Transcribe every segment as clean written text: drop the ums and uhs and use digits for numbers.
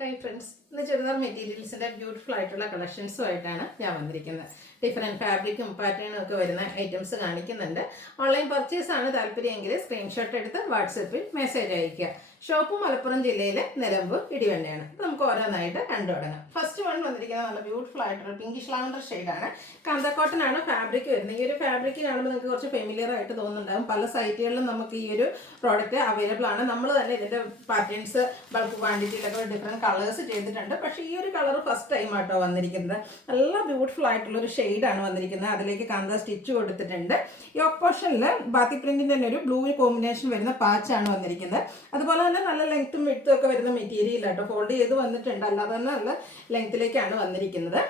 Hi friends, ഇന്ന് churidar മെറ്റീരിയൽസിൻ്റെ beautiful ആയിട്ടുള്ള കളക്ഷൻസുമായിട്ടാണ് ഞാൻ വന്നിരിക്കുന്നത്. ഡിഫറെൻറ്റ് ഫാബ്രിക്കും പാറ്റേണും ഒക്കെ വരുന്ന ഐറ്റംസ് കാണിക്കുന്നുണ്ട്. ഓൺലൈൻ പർച്ചേസ് ആണ് താല്പര്യമെങ്കിൽ സ്ക്രീൻഷോട്ട് എടുത്ത് വാട്സപ്പിൽ മെസ്സേജ് അയയ്ക്കുക. ഷോപ്പ് മലപ്പുറം ജില്ലയിലെ നിലമ്പൂർ ഇടിവണ്ണയാണ്. അപ്പോൾ നമുക്ക് ഓരോന്നായിട്ട് കണ്ടു തുടങ്ങാം. ഫസ്റ്റ് വൺ വന്നിരിക്കുന്നത് നല്ല ബ്യൂട്ടിഫുൾ ആയിട്ടുള്ള പിങ്കിഷ് ലാവണ്ടർ ഷെയ്ഡാണ്. കാന്ത കോട്ടൺ ആണ് ഫാബ്രിക് വരുന്നത്. ഈ ഒരു ഫാബ്രിക് കാണുമ്പോൾ നിങ്ങൾക്ക് കുറച്ച് ഫെമിലിയർ ആയിട്ട് തോന്നുന്നുണ്ടാകും. പല സൈറ്റുകളിലും നമുക്ക് ഈ ഒരു പ്രോഡക്റ്റ് അവൈലബിൾ ആണ്. നമ്മൾ തന്നെ ഇതിൻ്റെ പാറ്റേൺസ് ബൾക്ക് ക്വാണ്ടിറ്റിയിലൊക്കെ ഡിഫറെൻറ്റ് കളേഴ്സ് ചെയ്തിട്ടുണ്ട്. പക്ഷേ ഈ ഒരു കളർ ഫസ്റ്റ് ടൈം ആട്ടോ വന്നിരിക്കുന്നത്. നല്ല ബ്യൂട്ടിഫുൾ ആയിട്ടുള്ളൊരു ഷെയ്ഡാണ് വന്നിരിക്കുന്നത്. അതിലേക്ക് കാന്ത സ്റ്റിച്ച് കൊടുത്തിട്ടുണ്ട്. യോക്ക് പോർഷനിൽ ബാത്തി പ്രിന്റിൻ്റെ തന്നെ ഒരു ബ്ലൂ കോമ്പിനേഷൻ വരുന്ന പാച്ചാണ് വന്നിരിക്കുന്നത്. അതുപോലെ തന്നെ നല്ല ലെങ്ത്തും വിഡ്ത്തും ഒക്കെ വരുന്ന മെറ്റീരിയൽ ആട്ടോ. ഫോൾഡ് ചെയ്ത് വന്നിട്ടുണ്ട്, അല്ലാതെ തന്നെ നല്ല ലെങ്ത്തിലേക്കാണ് വന്നിരിക്കുന്നത്.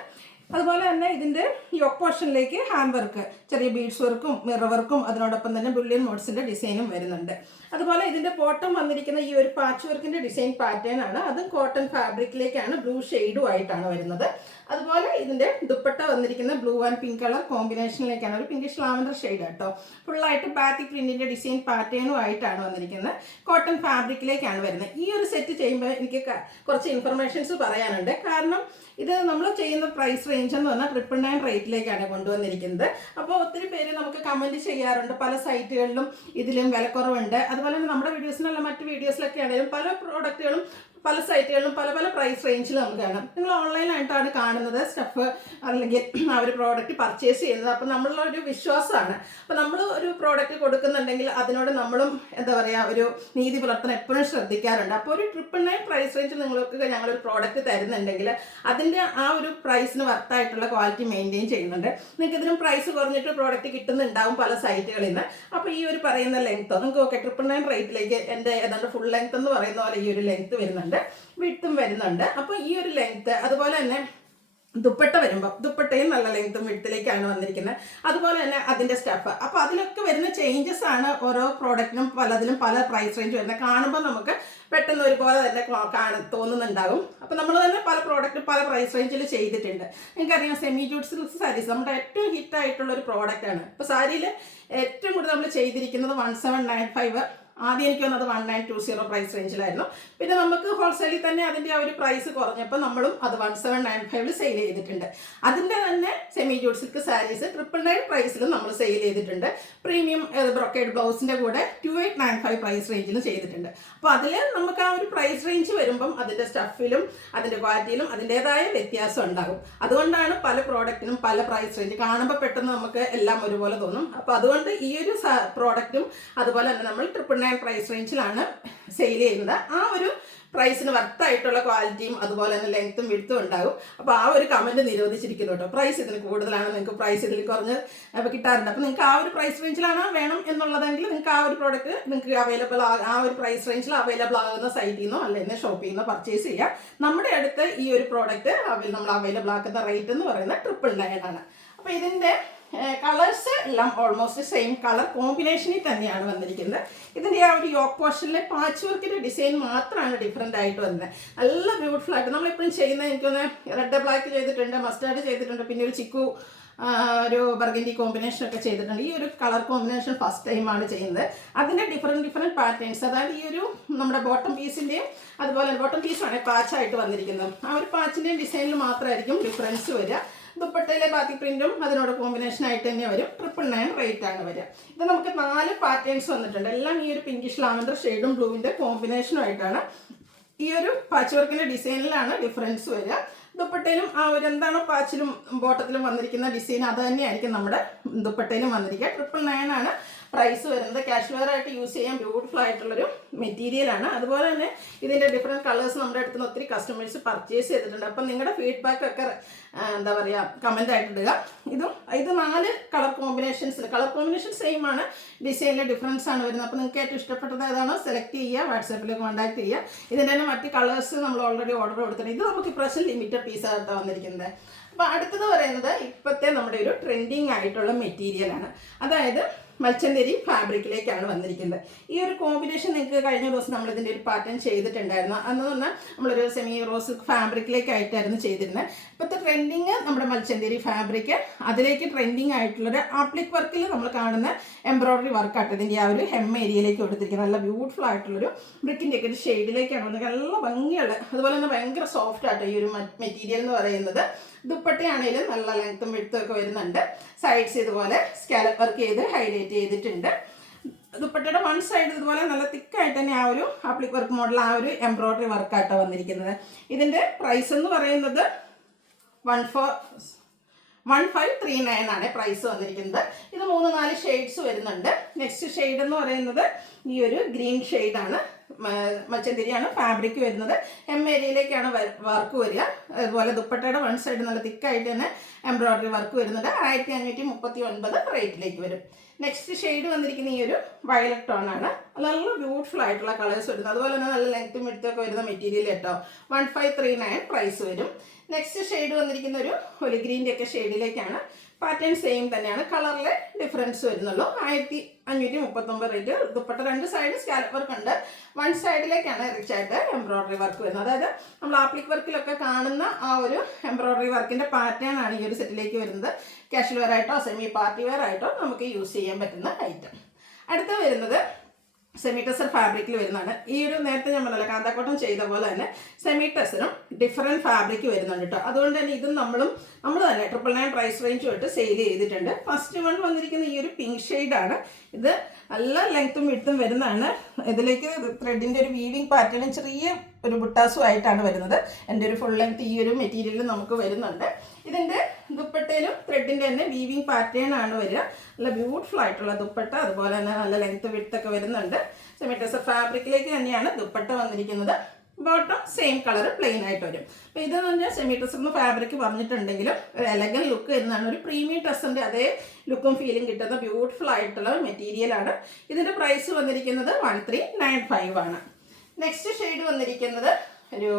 അതുപോലെ തന്നെ ഇതിൻ്റെ യോക്ക് പോർഷനിലേക്ക് ഹാൻഡ് വർക്ക്, ചെറിയ ബീഡ്സ് വർക്കും മിറർ വർക്കും അതിനോടൊപ്പം തന്നെ ബുള്ളിയൻ മോഡ്സിൻ്റെ ഡിസൈനും വരുന്നുണ്ട്. അതുപോലെ ഇതിൻ്റെ ബോട്ടം വന്നിരിക്കുന്ന ഈ ഒരു പാച്ച് വർക്കിൻ്റെ ഡിസൈൻ പാറ്റേൺ ആണ്. അതും കോട്ടൺ ഫാബ്രിക്കിലേക്കാണ്, ബ്ലൂ ഷെയ്ഡും ആയിട്ടാണ് വരുന്നത്. അതുപോലെ ഇതിൻ്റെ ദുപ്പട്ട വന്നിരിക്കുന്ന ബ്ലൂ ആൻഡ് പിങ്ക് കളർ കോമ്പിനേഷനിലേക്കാണ്, ഒരു പിങ്കിഷ് ലാവണ്ടർ ഷെയ്ഡ് കേട്ടോ. ഫുള്ളായിട്ട് ബാത്തി പ്രിന്റിൻ്റെ ഡിസൈൻ പാറ്റേണും ആയിട്ടാണ് വന്നിരിക്കുന്നത്. കോട്ടൺ ഫാബ്രിക്കിലേക്കാണ് വരുന്നത്. ഈ ഒരു സെറ്റ് ചെയ്യുമ്പോൾ എനിക്ക് കുറച്ച് ഇൻഫർമേഷൻസ് പറയാനുണ്ട്. കാരണം ഇത് നമ്മൾ ചെയ്യുന്ന പ്രൈസ് റേഞ്ച് എന്ന് പറഞ്ഞാൽ 999 റേറ്റിലേക്കാണ് കൊണ്ടുവന്നിരിക്കുന്നത്. അപ്പോൾ ഒത്തിരി പേര് നമുക്ക് കമൻറ്റ് ചെയ്യാറുണ്ട്, പല സൈറ്റുകളിലും ഇതിലും വിലക്കുറവുണ്ട്. അതുപോലെ തന്നെ നമ്മുടെ വീഡിയോസിനല്ല മറ്റ് വീഡിയോസിലൊക്കെ ആണെങ്കിലും പല പ്രോഡക്റ്റുകളും പല സൈറ്റുകളിലും പല പല പ്രൈസ് റേഞ്ചിൽ നമുക്ക് കാണാം. നിങ്ങൾ ഓൺലൈനായിട്ടാണ് കാണുന്നത് സ്റ്റഫ് അല്ലെങ്കിൽ ആ ഒരു പ്രോഡക്റ്റ് പർച്ചേസ് ചെയ്യുന്നത്. അപ്പോൾ നമ്മളുടെ വിശ്വാസമാണ്. അപ്പോൾ നമ്മൾ ഒരു പ്രോഡക്റ്റ് കൊടുക്കുന്നുണ്ടെങ്കിൽ അതിനോട് നമ്മളും എന്താ പറയുക, ഒരു നീതി പുലർത്താൻ എപ്പോഴും ശ്രദ്ധിക്കാറുണ്ട്. അപ്പോൾ ഒരു 999 പ്രൈസ് റേഞ്ചിൽ നിങ്ങൾക്ക് ഞങ്ങളൊരു പ്രോഡക്റ്റ് തരുന്നുണ്ടെങ്കിൽ അതിൻ്റെ ആ ഒരു പ്രൈസിന് വർത്തായിട്ടുള്ള ക്വാളിറ്റി മെയിൻറ്റെയിൻ ചെയ്യുന്നുണ്ട്. നിങ്ങൾക്ക് ഇതിനും പ്രൈസ് കുറഞ്ഞിട്ട് പ്രോഡക്റ്റ് കിട്ടുന്നുണ്ടാവും പല സൈറ്റുകളിൽ നിന്ന്. അപ്പോൾ ഈ ഒരു പറയുന്ന ലെങ്ത്തോ നിങ്ങൾക്ക് ഓക്കെ 999 റേറ്റിലേക്ക് എൻ്റെ ഏതാണ്ട് ഫുൾ ലെങ്ത് എന്ന് പറയുന്ന പോലെ ഈ ഒരു ലെങ്ത്ത് വരുന്നുണ്ട്, വിഡ്ത്തും വരുന്നുണ്ട്. അപ്പോൾ ഈ ഒരു ലെങ്ത്ത്, അതുപോലെ തന്നെ ദുപ്പട്ട വരുമ്പോൾ ദുപ്പട്ടയും നല്ല ലെങ്ത്തും വിഡ്ത്തിലേക്കാണ് വന്നിരിക്കുന്നത്. അതുപോലെ തന്നെ അതിൻ്റെ സ്റ്റഫ്. അപ്പോൾ അതിലൊക്കെ വരുന്ന ചേഞ്ചസ് ആണ് ഓരോ പ്രോഡക്റ്റിനും പലതിലും പല പ്രൈസ് റേഞ്ച് വരുന്നത്. കാണുമ്പോൾ നമുക്ക് പെട്ടെന്ന് ഒരുപോലെ തന്നെ തോന്നുന്നുണ്ടാകും. അപ്പോൾ നമ്മൾ തന്നെ പല പ്രോഡക്റ്റും പല പ്രൈസ് റേഞ്ചിൽ ചെയ്തിട്ടുണ്ട്. നിങ്ങൾക്കറിയാം, സെമി ജൂട്ട് സിൽക്ക് സാരീസ് നമ്മുടെ ഏറ്റവും ഹിറ്റായിട്ടുള്ള ഒരു പ്രോഡക്റ്റാണ്. ഇപ്പോൾ സാരിയിൽ ഏറ്റവും കൂടുതൽ നമ്മൾ ചെയ്തിരിക്കുന്നത് 1795. ആദ്യം എനിക്ക് വന്നത് 1920 പ്രൈസ് റേഞ്ചിലായിരുന്നു. പിന്നെ നമുക്ക് ഹോൾസെയിലിൽ തന്നെ അതിൻ്റെ ആ ഒരു പ്രൈസ് കുറഞ്ഞപ്പോൾ നമ്മളും അത് 1795 സെയിൽ ചെയ്തിട്ടുണ്ട്. അതിൻ്റെ തന്നെ സെമി ജൂട്ട് സിൽക്ക് സാരീസ് 999 പ്രൈസിലും നമ്മൾ സെയിൽ ചെയ്തിട്ടുണ്ട്. പ്രീമിയം ബ്രൊക്കേഡ് ബ്ലൗസിൻ്റെ കൂടെ 2895 പ്രൈസ് റേഞ്ചിലും ചെയ്തിട്ടുണ്ട്. അപ്പോൾ അതിൽ നമുക്ക് ആ ഒരു പ്രൈസ് റേഞ്ച് വരുമ്പം അതിൻ്റെ സ്റ്റഫിലും അതിൻ്റെ ക്വാളിറ്റിയിലും അതിൻ്റേതായ വ്യത്യാസം ഉണ്ടാകും. അതുകൊണ്ടാണ് പല പ്രോഡക്റ്റിനും പല പ്രൈസ് റേഞ്ച് കാണുമ്പോൾ പെട്ടെന്ന് നമുക്ക് എല്ലാം ഒരുപോലെ തോന്നും. അപ്പോൾ അതുകൊണ്ട് ഈ ഒരു പ്രോഡക്റ്റും അതുപോലെ തന്നെ നമ്മൾ 999 പ്രൈസ് റേഞ്ചിലാണ് സെയിൽ ചെയ്യുന്നത്. ആ ഒരു പ്രൈസിന് വർത്തായിട്ടുള്ള ക്വാളിറ്റിയും അതുപോലെ തന്നെ ലെങ്ത്തും വിഡ്ത്തും ഉണ്ടാകും. അപ്പോൾ ആ ഒരു കമൻറ്റ് നിരോധിച്ചിരിക്കുന്നു കേട്ടോ. പ്രൈസ് ഇതിന് കൂടുതലാണ്, നിങ്ങൾക്ക് പ്രൈസ് ഇതിൽ കുറഞ്ഞ് കിട്ടാറുണ്ട്. അപ്പോൾ നിങ്ങൾക്ക് ആ ഒരു പ്രൈസ് റേഞ്ചിലാണ് വേണം എന്നുള്ളതെങ്കിൽ നിങ്ങൾക്ക് ആ ഒരു പ്രോഡക്റ്റ് നിങ്ങൾക്ക് അവൈലബിൾ ആ ഒരു പ്രൈസ് റേഞ്ചിൽ അവൈലബിൾ ആകുന്ന സൈറ്റിൽ നിന്നോ അല്ലെങ്കിൽ ഷോപ്പിൽ നിന്നോ പർച്ചേസ് ചെയ്യുക. നമ്മുടെ അടുത്ത് ഈ ഒരു പ്രോഡക്റ്റ് നമ്മൾ അവൈലബിൾ ആക്കുന്ന റേറ്റ് എന്ന് പറയുന്നത് 999 ആണ്. അപ്പോൾ ഇതിൻ്റെ കളേഴ്സ് എല്ലാം ഓൾമോസ്റ്റ് സെയിം കളർ കോമ്പിനേഷനിൽ തന്നെയാണ് വന്നിരിക്കുന്നത്. ഇതിൻ്റെ ആ ഒരു യോക്ക് പോർഷനിലെ പാച്ച് വർക്കിൻ്റെ ഡിസൈൻ മാത്രമാണ് ഡിഫറെൻ്റ് ആയിട്ട് വന്നത്. നല്ല ബ്യൂട്ടിഫുൾ ആയിട്ട് നമ്മളിപ്പോഴും ചെയ്യുന്നത്, എനിക്കൊന്ന് റെഡ് ബ്ലാക്ക് ചെയ്തിട്ടുണ്ട്, മസ്റ്റാർഡ് ചെയ്തിട്ടുണ്ട്, പിന്നെ ഒരു ചിക്കു ഒരു ബർഗൻഡി കോമ്പിനേഷൻ ഒക്കെ ചെയ്തിട്ടുണ്ട്. ഈ ഒരു കളർ കോമ്പിനേഷൻ ഫസ്റ്റ് ടൈമാണ് ചെയ്യുന്നത്. അതിൻ്റെ ഡിഫറെൻറ്റ് പാറ്റേൺസ്, അതായത് ഈ ഒരു നമ്മുടെ ബോട്ടം പീസിൻ്റെയും അതുപോലെ ബോട്ടം പീസാണ് പാച്ചായിട്ട് വന്നിരിക്കുന്നത്. ആ ഒരു പാച്ചിൻ്റെയും ഡിസൈനിൽ മാത്രമായിരിക്കും ഡിഫറൻസ് വരിക. ദുപ്പട്ടയിലെ ബാത്തി പ്രിന്റും അതിനോട് കോമ്പിനേഷൻ ആയിട്ട് തന്നെ വരും. 999 റേറ്റ് ആണ് വരിക. ഇത് നമുക്ക് 4 പാറ്റേൺസ് വന്നിട്ടുണ്ട്. എല്ലാം ഈ ഒരു പിങ്കിഷ് ലാവണ്ടർ ഷെയ്ഡും ബ്ലൂവിൻ്റെ കോമ്പിനേഷനും ആയിട്ടാണ്. ഈ ഒരു പാച്ച് വർക്കിൻ്റെ ഡിസൈനിലാണ് ഡിഫറൻസ് വരിക. ദുപ്പട്ടയിലും ആ ഒരു എന്താണോ പാച്ചിലും ബോട്ടത്തിലും വന്നിരിക്കുന്ന ഡിസൈൻ അത് തന്നെയായിരിക്കും നമ്മുടെ ദുപ്പട്ടയിലും വന്നിരിക്കുക. 999 ആണ് പ്രൈസ് വരുന്നത്. കാഷ്വെയർ ആയിട്ട് യൂസ് ചെയ്യാൻ ബ്യൂട്ടിഫുൾ ആയിട്ടുള്ളൊരു മെറ്റീരിയലാണ്. അതുപോലെ തന്നെ ഇതിൻ്റെ ഡിഫറെൻറ്റ് കളേഴ്സ് നമ്മുടെ അടുത്ത് നിന്ന് ഒത്തിരി കസ്റ്റമേഴ്സ് പർച്ചേസ് ചെയ്തിട്ടുണ്ട്. അപ്പം നിങ്ങളുടെ ഫീഡ്ബാക്ക് ഒക്കെ എന്താ പറയുക കമൻ്റ് ആയിട്ട് ഇടുക. ഇത് 4 കളർ കോമ്പിനേഷൻ സെയിം ആണ്, ഡിസൈനിലെ ഡിഫറൻസ് ആണ് വരുന്നത്. അപ്പോൾ നിങ്ങൾക്ക് ഏറ്റവും ഇഷ്ടപ്പെട്ടത് ഏതാണോ സെലക്ട് ചെയ്യുക, വാട്സാപ്പിൽ കോൺടാക്ട് ചെയ്യുക. ഇതിൻ്റെ തന്നെ മറ്റ് കളേഴ്സ് നമ്മൾ ഓൾറെഡി ഓർഡർ കൊടുത്തിട്ടുണ്ട്. ഇത് നമുക്ക് ഇപ്രാവശ്യം ലിമിറ്റഡ് പീസായിട്ടാണ് വന്നിരിക്കുന്നത്. അപ്പോൾ അടുത്തത് പറയുന്നത് ഇപ്പോഴത്തെ നമ്മുടെ ഒരു ട്രെൻഡിങ് ആയിട്ടുള്ള മെറ്റീരിയലാണ്. അതായത് മൽച്ചന്തേരി ഫാബ്രിക്കിലേക്കാണ് വന്നിരിക്കുന്നത്. ഈ ഒരു കോമ്പിനേഷൻ നിങ്ങൾക്ക് കഴിഞ്ഞ ദിവസം നമ്മളിതിൻ്റെ ഒരു പാറ്റേൺ ചെയ്തിട്ടുണ്ടായിരുന്നു. അന്ന് പറഞ്ഞാൽ നമ്മളൊരു സെമി റോസ് ഫാബ്രിക്കിലേക്കായിട്ടായിരുന്നു ചെയ്തിരുന്നത്. ഇപ്പോഴത്തെ ട്രെൻഡിങ് നമ്മുടെ മൽച്ചന്തേരി ഫാബ്രിക്, അതിലേക്ക് ട്രെൻഡിങ് ആയിട്ടുള്ളൊരു ആപ്ലിക് വർക്കിൽ നമ്മൾ കാണുന്ന എംബ്രോയ്ഡറി വർക്കായിട്ട് ഇതിൻ്റെ ആ ഒരു ഹെം ഏരിയയിലേക്ക് കൊടുത്തിരിക്കുന്നത്. നല്ല ബ്യൂട്ടിഫുൾ ആയിട്ടുള്ളൊരു ബ്രിക്കിൻ്റെ ഒക്കെ ഒരു ഷെയ്ഡിലേക്കാണ് വന്നത്. നല്ല ഭംഗിയുള്ള, അതുപോലെ തന്നെ ഭയങ്കര സോഫ്റ്റ് ആയിട്ട് ഈ ഒരു മെറ്റീരിയൽ എന്ന് പറയുന്നത്. ദുപ്പട്ടയാണെങ്കിലും നല്ല ലെങ്ത്തും വിഡ്ത്തും ഒക്കെ വരുന്നുണ്ട്. സൈഡ്സ് ഇതുപോലെ സ്കാലപ്പ് വർക്ക് ചെയ്ത് ഹൈലൈറ്റ് ചെയ്തിട്ടുണ്ട്. ദുപ്പട്ടയുടെ വൺ സൈഡ് ഇതുപോലെ നല്ല തിക്കായിട്ട് തന്നെ ആ ഒരു ആപ്ലിക് വർക്ക് മോഡൽ ആ ഒരു എംബ്രോയ്ഡറി വർക്കായിട്ടാണ് വന്നിരിക്കുന്നത്. ഇതിൻ്റെ പ്രൈസ് എന്ന് പറയുന്നത് 1539 ആണ് പ്രൈസ് വന്നിരിക്കുന്നത്. ഇത് 3-4 ഷെയ്ഡ്സ് വരുന്നുണ്ട്. നെക്സ്റ്റ് ഷെയ്ഡ് എന്ന് പറയുന്നത് ഈ ഒരു ഗ്രീൻ ഷെയ്ഡാണ്. മൽച്ചന്തേരിയാണ് ഫാബ്രിക് വരുന്നത്. എം ഏരിയയിലേക്കാണ് വർക്ക് വരിക. അതുപോലെ ദുപ്പട്ടയുടെ വൺ സൈഡ് നല്ല തിക്കായിട്ട് തന്നെ എംബ്രോയ്ഡറി വർക്ക് വരുന്നുണ്ട്. 1539 റേറ്റിലേക്ക് വരും. നെക്സ്റ്റ് ഷെയ്ഡ് വന്നിരിക്കുന്ന ഈ ഒരു വയലറ്റ് ടോണാണ്. നല്ല ബ്യൂട്ടിഫുൾ ആയിട്ടുള്ള കളേഴ്സ് വരുന്നത്. അതുപോലെ തന്നെ നല്ല ലെങ്ത്തും വിഡ്ത്തും വരുന്ന മെറ്റീരിയൽ കേട്ടോ. 1539 പ്രൈസ് വരും. നെക്സ്റ്റ് ഷെയ്ഡ് വന്നിരിക്കുന്ന ഒരു ഒലി ഗ്രീൻ്റെ ഒക്കെ ഷെയ്ഡിലേക്കാണ്. പാറ്റേൺ സെയിം തന്നെയാണ്, കളറിൽ ഡിഫറൻസ് വരുന്നുള്ളൂ. 1539 റേറ്റ്. ദുപ്പട്ട രണ്ട് സൈഡ് സ്കാലപ്പ് വർക്ക് ഉണ്ട്. വൺ സൈഡിലേക്കാണ് റിച്ച് ആയിട്ട് എംബ്രോയ്ഡറി വർക്ക് വരുന്നത്. അതായത് നമ്മൾ ആപ്ലിക് വർക്കിലൊക്കെ കാണുന്ന ആ ഒരു എംബ്രോയ്ഡറി വർക്കിൻ്റെ പാറ്റേൺ ആണ് ഈ ഒരു സെറ്റിലേക്ക് വരുന്നത്. കാഷ്വൽ വെയർ ആയിട്ടോ സെമി പാർട്ടി വെയർ ആയിട്ടോ നമുക്ക് യൂസ് ചെയ്യാൻ പറ്റുന്ന ഐറ്റം. അടുത്ത വരുന്നത് സെമി ടെസർ ഫാബ്രിക്കിൽ വരുന്നതാണ്. ഈ ഒരു നേരത്തെ ഞാൻ പറഞ്ഞല്ലോ കാന്താക്കോട്ടം ചെയ്ത പോലെ തന്നെ സെമി ടെസറും ഡിഫറെൻറ്റ് ഫാബ്രിക് വരുന്നുണ്ട് കേട്ടോ. അതുകൊണ്ട് തന്നെ ഇതും നമ്മൾ തന്നെ 999 പ്രൈസ് റേഞ്ച് തൊട്ട് സെയിൽ ചെയ്തിട്ടുണ്ട്. ഫസ്റ്റ് വൺ വന്നിരിക്കുന്ന ഈ ഒരു പിങ്ക് ഷെയ്ഡാണ്. ഇത് നല്ല ലെങ്ത്തും വിഡ്ത്തും വരുന്നതാണ്. ഇതിലേക്ക് ത്രെഡിൻ്റെ ഒരു വീവിങ് പാറ്റേണും ചെറിയ ഒരു ബുട്ടാസും ആയിട്ടാണ് വരുന്നത്. എൻ്റെ ഒരു ഫുൾ ലെങ്ത് ഈ ഒരു മെറ്റീരിയൽ നമുക്ക് വരുന്നുണ്ട്. ഇതിൻ്റെ ദുപ്പട്ടയിലും ത്രെഡിൻ്റെ തന്നെ വീവിങ് പാറ്റേൺ ആണ് വരിക. നല്ല ബ്യൂട്ടിഫുൾ ആയിട്ടുള്ള ദുപ്പട്ട, അതുപോലെ തന്നെ നല്ല ലെങ്ത്ത് വിഡ്ത്തൊക്കെ വരുന്നുണ്ട്. സെമി ടെസർ ഫാബ്രിക്കിലേക്ക് തന്നെയാണ് ദുപ്പട്ട വന്നിരിക്കുന്നത്. ബോട്ടം സെയിം കളർ പ്ലെയിൻ ആയിട്ട് വരും. അപ്പോൾ ഇതെന്ന് പറഞ്ഞാൽ സെമി ടെസറിന് ഫാബ്രിക് പറഞ്ഞിട്ടുണ്ടെങ്കിലും ഒരു എലഗൻ ലുക്ക് വരുന്നതാണ്. ഒരു പ്രീമിയം ടെസറിൻ്റെ അതേ ലുക്കും ഫീലും കിട്ടുന്ന ബ്യൂട്ടിഫുൾ ആയിട്ടുള്ള മെറ്റീരിയലാണ്. ഇതിൻ്റെ പ്രൈസ് വന്നിരിക്കുന്നത് 1395 ആണ്. നെക്സ്റ്റ് ഷെയ്ഡ് വന്നിരിക്കുന്നത് ഒരു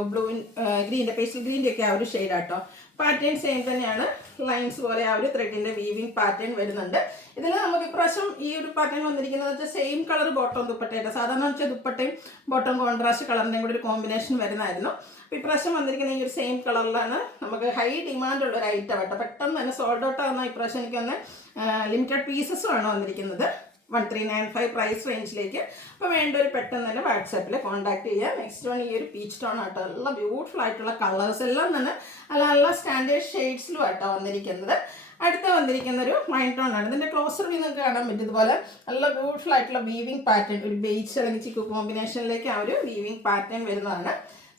ഗ്രീൻ്റെ പേസ്റ്റൽ ഗ്രീൻ്റെ ഒക്കെ ആ ഒരു ഷെയ്ഡാട്ടോ. പാറ്റേൺ സെയിം തന്നെയാണ്. ലൈൻസ് പോലെ ആ ഒരു ത്രെഡിൻ്റെ വീവിങ് പാറ്റേൺ വരുന്നുണ്ട്. ഇതിൽ നമുക്ക് ഇപ്രാവശ്യം ഈ ഒരു പാറ്റേൺ വന്നിരിക്കുന്നത് വെച്ചാൽ സെയിം കളർ ബോട്ടം ദുപ്പട്ടയുടെ. സാധാരണ വെച്ചാൽ ദുപ്പട്ടയും ബോട്ടം കോൺട്രാസ്റ്റ് കളറിൻ്റെയും കൂടി ഒരു കോമ്പിനേഷൻ വരുന്നതായിരുന്നു. അപ്പോൾ ഇപ്രാവശ്യം വന്നിരിക്കുന്ന ഈ ഒരു സെയിം കളറിലാണ്. നമുക്ക് ഹൈ ഡിമാൻഡ് ഉള്ള ഒരു ഐറ്റം കേട്ടോ. പെട്ടെന്ന് തന്നെ സോൾഡ് ഔട്ട് ആകുന്ന ഇപ്രാവശ്യം എനിക്ക് തന്നെ ലിമിറ്റഡ് പീസസുമാണ് വന്നിരിക്കുന്നത്. 1395 പ്രൈസ് റേഞ്ചിലേക്ക്. അപ്പോൾ വേണ്ടൊരു പെട്ടെന്ന് തന്നെ വാട്സാപ്പിൽ കോൺടാക്ട് ചെയ്യുക. നെക്സ്റ്റ് വൺ ഈ ഒരു പീച്ച് ടോൺ ആട്ടോ. നല്ല ബ്യൂട്ടിഫുൾ ആയിട്ടുള്ള കളേഴ്സ് എല്ലാം തന്നെ നല്ല സ്റ്റാൻഡേർഡ് ഷെയ്ഡ്സിലും ആട്ടോ വന്നിരിക്കുന്നത്. അടുത്ത വന്നിരിക്കുന്ന ഒരു വൈൻ ടോൺ ആണ്. ഇതിൻ്റെ ക്ലോസർ നിങ്ങൾക്ക് കാണാൻ പറ്റും. ഇതുപോലെ നല്ല ബ്യൂട്ടിഫുൾ ആയിട്ടുള്ള വീവിങ് പാറ്റേൺ, ഒരു ബേജ് അല്ലെങ്കിൽ ചിക്കു കോമ്പിനേഷനിലേക്ക് ആ ഒരു വീവിങ് പാറ്റേൺ വരുന്നതാണ്.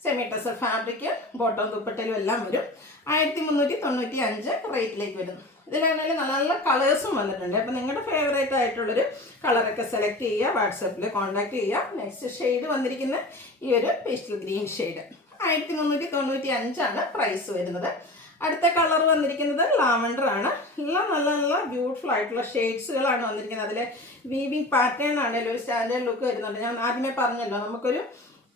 സെമി ടെസർ ഫാബ്രിക് ബോട്ടം ദുപ്പട്ടയിലും എല്ലാം വരും. 1395 റേറ്റിലേക്ക് വരുന്നു. ഇതിലാണെങ്കിലും നല്ല നല്ല കളേഴ്സും വന്നിട്ടുണ്ട്. അപ്പോൾ നിങ്ങളുടെ ഫേവറേറ്റ് ആയിട്ടുള്ളൊരു കളറൊക്കെ സെലക്ട് ചെയ്യുക, വാട്സാപ്പിൽ കോൺടാക്ട് ചെയ്യുക. നെക്സ്റ്റ് ഷെയ്ഡ് വന്നിരിക്കുന്ന ഈ ഒരു പേസ്റ്റൽ ഗ്രീൻ ഷെയ്ഡ് 1395 ആണ് പ്രൈസ് വരുന്നത്. അടുത്ത കളർ വന്നിരിക്കുന്നത് ലാവൻഡർ ആണ്. എല്ലാം നല്ല നല്ല ബ്യൂട്ടിഫുൾ ആയിട്ടുള്ള ഷെയ്ഡ്സുകളാണ് വന്നിരിക്കുന്നത്. അതിൽ വീവിങ് പാറ്റേൺ ആണെങ്കിലും ഒരു സ്റ്റാൻഡേർഡ് ലുക്ക് വരുന്നുണ്ട്. ഞാൻ ആദ്യമേ പറഞ്ഞല്ലോ, നമുക്കൊരു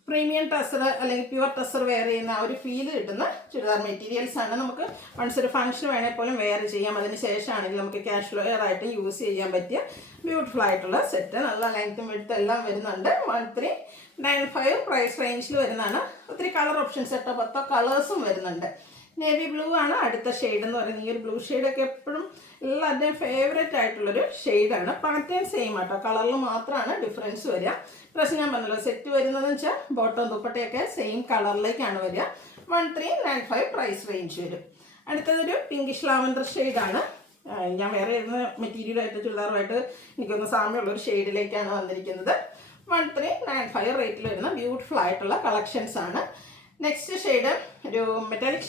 പ്രീമിയം ടസർ അല്ലെങ്കിൽ പ്യുവർ ടസർ വെയർ ചെയ്യുന്ന ആ ഒരു ഫീൽ കിട്ടുന്ന ചുരിദാർ മെറ്റീരിയൽസ് ആണ്. നമുക്ക് വൺസ് ഒരു ഫംഗ്ഷൻ വേണേൽ പോലും വെയർ ചെയ്യാം. അതിന് ശേഷമാണെങ്കിൽ നമുക്ക് കാഷ്വൽ വെയർ ആയിട്ട് യൂസ് ചെയ്യാൻ പറ്റിയ ബ്യൂട്ടിഫുൾ ആയിട്ടുള്ള സെറ്റ്. നല്ല ലെങ്ത്തും വിഡ്ത്തും എല്ലാം വരുന്നുണ്ട്. 1395 പ്രൈസ് റേഞ്ചിൽ വരുന്നതാണ്. ഒത്തിരി കളർ ഓപ്ഷൻസ് 8-10 കളേഴ്സും വരുന്നുണ്ട്. നേവി ബ്ലൂ ആണ് അടുത്ത ഷെയ്ഡ് എന്ന് പറയുന്നത്. ഈ ഒരു ബ്ലൂ ഷെയ്ഡൊക്കെ എപ്പോഴും എല്ലാവരുടെയും ഫേവറേറ്റ് ആയിട്ടുള്ളൊരു ഷെയ്ഡാണ്. പാറ്റേൺ സെയിം ആട്ടോ, കളറിൽ മാത്രമാണ് ഡിഫറൻസ് വരിക. പ്രശ്നം ഞാൻ പറഞ്ഞല്ലോ, സെറ്റ് വരുന്നതെന്ന് വെച്ചാൽ ബോട്ടം ദുപ്പട്ടയൊക്കെ സെയിം കളറിലേക്കാണ് വരിക. 1395 പ്രൈസ് റേഞ്ച് വരും. അടുത്തതൊരു പിങ്കിഷ് ലാവൻഡർ ഷെയ്ഡാണ്. ഞാൻ വേറെ ഇരുന്ന മെറ്റീരിയലായിട്ട് ചുരിദാറുമായിട്ട് എനിക്കൊന്ന് സാമ്യമുള്ളൊരു ഷെയ്ഡിലേക്കാണ് വന്നിരിക്കുന്നത്. 1395 റേറ്റിൽ വരുന്ന ബ്യൂട്ടിഫുൾ ആയിട്ടുള്ള കളക്ഷൻസ് ആണ്. നെക്സ്റ്റ് ഷെയ്ഡ് ഒരു മെറ്റാലിക്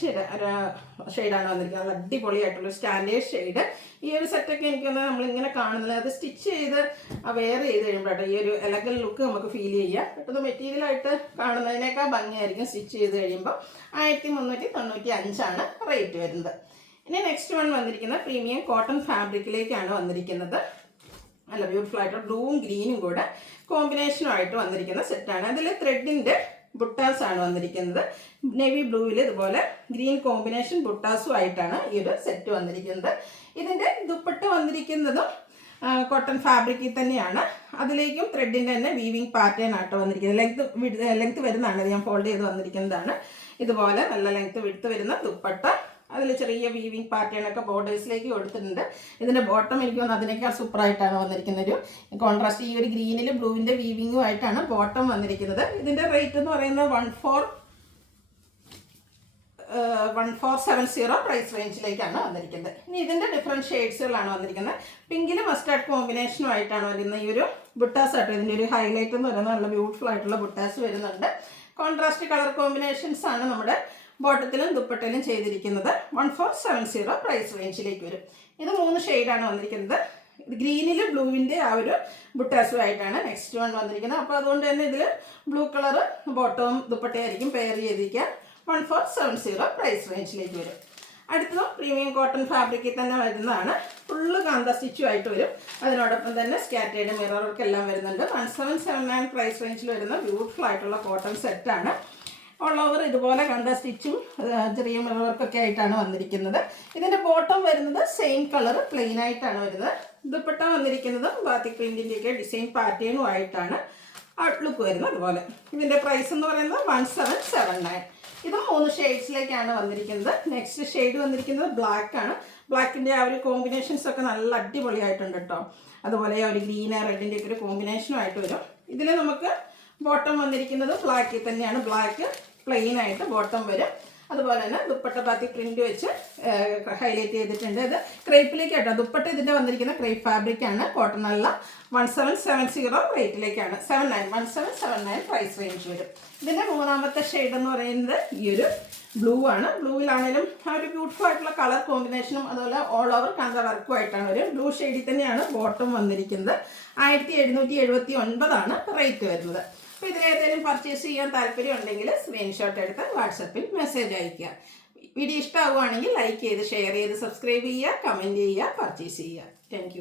ഷെയ്ഡാണ് വന്നിരിക്കുന്നത്. നല്ല അടിപൊളിയായിട്ടുള്ള സ്റ്റാൻഡേർഡ് ഷെയ്ഡ്. ഈ ഒരു സെറ്റൊക്കെ എനിക്കൊന്ന് നമ്മളിങ്ങനെ കാണുന്നത് അത് സ്റ്റിച്ച് ചെയ്ത് വെയർ ചെയ്ത് കഴിയുമ്പോഴാണ് ഈ ഒരു എലഗൻ ലുക്ക് നമുക്ക് ഫീൽ ചെയ്യുക. പെട്ടെന്ന് മെറ്റീരിയലായിട്ട് കാണുന്നതിനേക്കാൾ ഭംഗിയായിരിക്കും സ്റ്റിച്ച് ചെയ്ത് കഴിയുമ്പോൾ. 1395 ആണ് റേറ്റ് വരുന്നത്. ഇനി നെക്സ്റ്റ് വൺ വന്നിരിക്കുന്നത് പ്രീമിയം കോട്ടൺ ഫാബ്രിക്കിലേക്കാണ് വന്നിരിക്കുന്നത്. നല്ല ബ്യൂട്ടിഫുൾ ആയിട്ട് ബ്ലൂവും ഗ്രീനും കൂടെ കോമ്പിനേഷനുമായിട്ട് വന്നിരിക്കുന്ന സെറ്റാണ്. അതിൽ ത്രെഡിൻ്റെ ബുട്ടാസ് ആണ് വന്നിരിക്കുന്നത്. നേവി ബ്ലൂവിൽ ഇതുപോലെ ഗ്രീൻ കോമ്പിനേഷൻ ബുട്ടാസും ആയിട്ടാണ് ഈ ഒരു സെറ്റ് വന്നിരിക്കുന്നത്. ഇതിൻ്റെ ദുപ്പട്ട വന്നിരിക്കുന്നതും കോട്ടൺ ഫാബ്രിക്കിൽ തന്നെയാണ്. അതിലേക്കും ത്രെഡിൻ്റെ തന്നെ വീവിങ് പാറ്റേൺ ആയിട്ട് വന്നിരിക്കുന്നത്. ലെങ്ത് വരുന്നതാണ്, ഞാൻ ഫോൾഡ് ചെയ്ത് വന്നിരിക്കുന്നതാണ്. ഇതുപോലെ നല്ല ലെങ്ത് വിടുത്ത് വരുന്ന ദുപ്പട്ട, അതിൽ ചെറിയ വീവിങ് പാറ്റേൺ ഒക്കെ ബോർഡേഴ്സിലേക്ക് കൊടുത്തിട്ടുണ്ട്. ഇതിൻ്റെ ബോട്ടം എനിക്ക് തോന്നുന്നു അതിനേക്കാൾ സൂപ്പറായിട്ടാണ് വന്നിരിക്കുന്നത്. ഒരു കോൺട്രാസ്റ്റ് ഈ ഒരു ഗ്രീനിൽ ബ്ലൂവിൻ്റെ വീവിങ്ങും ആയിട്ടാണ് ബോട്ടം വന്നിരിക്കുന്നത്. ഇതിൻ്റെ റേറ്റ് എന്ന് പറയുന്നത് 1470 പ്രൈസ് റേഞ്ചിലേക്കാണ് വന്നിരിക്കുന്നത്. ഇനി ഇതിൻ്റെ ഡിഫറെൻറ്റ് ഷെയ്ഡ്സുകളാണ് വന്നിരിക്കുന്നത്. പിങ്കിൽ മസ്റ്റാർഡ് കോമ്പിനേഷനുമായിട്ടാണ് വരുന്നത്. ഈ ഒരു ബുട്ടാസ് ആയിട്ട് ഇതിൻ്റെ ഒരു ഹൈലൈറ്റ് എന്ന് പറയുന്നത് നല്ല ബ്യൂട്ടിഫുൾ ആയിട്ടുള്ള ബുട്ടാസ് വരുന്നുണ്ട്. കോൺട്രാസ്റ്റ് കളർ കോമ്പിനേഷൻസ് ആണ് നമ്മുടെ ബോട്ടത്തിലും ദുപ്പട്ടയിലും ചെയ്തിരിക്കുന്നത്. 1470 പ്രൈസ് റേഞ്ചിലേക്ക് വരും. ഇത് 3 ഷെയ്ഡാണ് വന്നിരിക്കുന്നത്. ഗ്രീനിൽ ബ്ലൂവിൻ്റെ ആ ഒരു ബുട്ടാസുമായിട്ടാണ് നെക്സ്റ്റ് വൺ വന്നിരിക്കുന്നത്. അപ്പോൾ അതുകൊണ്ട് തന്നെ ഇതിൽ ബ്ലൂ കളർ ബോട്ടവും ദുപ്പട്ടയായിരിക്കും പെയർ ചെയ്തിരിക്കുക. 1470 പ്രൈസ് റേഞ്ചിലേക്ക് വരും. അടുത്തതും പ്രീമിയം കോട്ടൺ ഫാബ്രിക്കിൽ തന്നെ വരുന്നതാണ്. ഫുള്ള് കാന്ത സ്റ്റിച്ചുമായിട്ട് വരും. അതിനോടൊപ്പം തന്നെ സ്കാറ്റേഡ് മിററൊക്കെ എല്ലാം വരുന്നുണ്ട്. 1779 പ്രൈസ് റേഞ്ചിൽ വരുന്ന ബ്യൂട്ടിഫുൾ ആയിട്ടുള്ള കോട്ടൺ സെറ്റാണ്. ഓൾ ഓവർ ഇതുപോലെ കണ്ട സ്റ്റിച്ചും ചെറിയ മിറർക്കൊക്കെ ആയിട്ടാണ് വന്നിരിക്കുന്നത്. ഇതിൻ്റെ ബോട്ടം വരുന്നത് സെയിം കളർ പ്ലെയിൻ ആയിട്ടാണ് വരുന്നത്. ദുപ്പട്ട വന്നിരിക്കുന്നത് ബാത്തിക് പ്രിൻറ്റിൻ്റെയൊക്കെ ഡിസൈൻ പാറ്റേണും ആയിട്ടാണ് ഔട്ട്ലുക്ക് വരുന്നത്. അതുപോലെ ഇതിൻ്റെ പ്രൈസ് എന്ന് പറയുന്നത് 1779. ഇത് 3 ഷെയ്ഡ്സിലേക്കാണ് വന്നിരിക്കുന്നത്. നെക്സ്റ്റ് ഷെയ്ഡ് വന്നിരിക്കുന്നത് ബ്ലാക്ക് ആണ്. ബ്ലാക്കിൻ്റെ ആ ഒരു കോമ്പിനേഷൻസ് ഒക്കെ നല്ല അടിപൊളിയായിട്ടുണ്ട് കേട്ടോ. അതുപോലെ ആ ഒരു ഗ്രീൻ റെഡിൻ്റെ ഒക്കെ ഒരു കോമ്പിനേഷനുമായിട്ട് വരും. ഇതിൽ നമുക്ക് ബോട്ടം വന്നിരിക്കുന്നത് ബ്ലാക്കിൽ തന്നെയാണ്. ബ്ലാക്ക് പ്ലെയിൻ ആയിട്ട് ബോട്ടം വരും. അതുപോലെ തന്നെ ദുപ്പട്ട ബാത്തി പ്രിന്റ് വെച്ച് ഹൈലൈറ്റ് ചെയ്തിട്ടുണ്ട്. ഇത് ക്രേപ്പിലേക്ക് കേട്ടോ. ദുപ്പട്ട ഇതിൻ്റെ വന്നിരിക്കുന്ന ക്രേപ്പ് ഫാബ്രിക് ആണ്, കോട്ടൺ അല്ല. 1770 റേറ്റിലേക്കാണ്. 1779 പ്രൈസ് റേഞ്ച് വരും. ഇതിൻ്റെ മൂന്നാമത്തെ ഷെയ്ഡ് എന്ന് പറയുന്നത് ഈ ഒരു ബ്ലൂ ആണ്. ബ്ലൂവിലാണെങ്കിലും ആ ഒരു ബ്യൂട്ടിഫുൾ ആയിട്ടുള്ള കളർ കോമ്പിനേഷനും അതുപോലെ ഓൾ ഓവർ കാന്ത വർക്കും ആയിട്ടാണ് ഒരു ബ്ലൂ ഷെയ്ഡിൽ തന്നെയാണ് ബോട്ടം വന്നിരിക്കുന്നത്. 1779 റേറ്റ് വരുന്നത്. അപ്പോൾ ഇതിലേതെങ്കിലും പർച്ചേസ് ചെയ്യാൻ താല്പര്യം ഉണ്ടെങ്കിൽ സ്ക്രീൻഷോട്ട് എടുത്ത് വാട്സപ്പിൽ മെസ്സേജ് അയയ്ക്കുക. വീഡിയോ ഇഷ്ടമാവുകയാണെങ്കിൽ ലൈക്ക് ചെയ്ത് ഷെയർ ചെയ്ത് സബ്സ്ക്രൈബ് ചെയ്യുക, കമൻറ്റ് ചെയ്യുക, പർച്ചേസ് ചെയ്യുക. താങ്ക്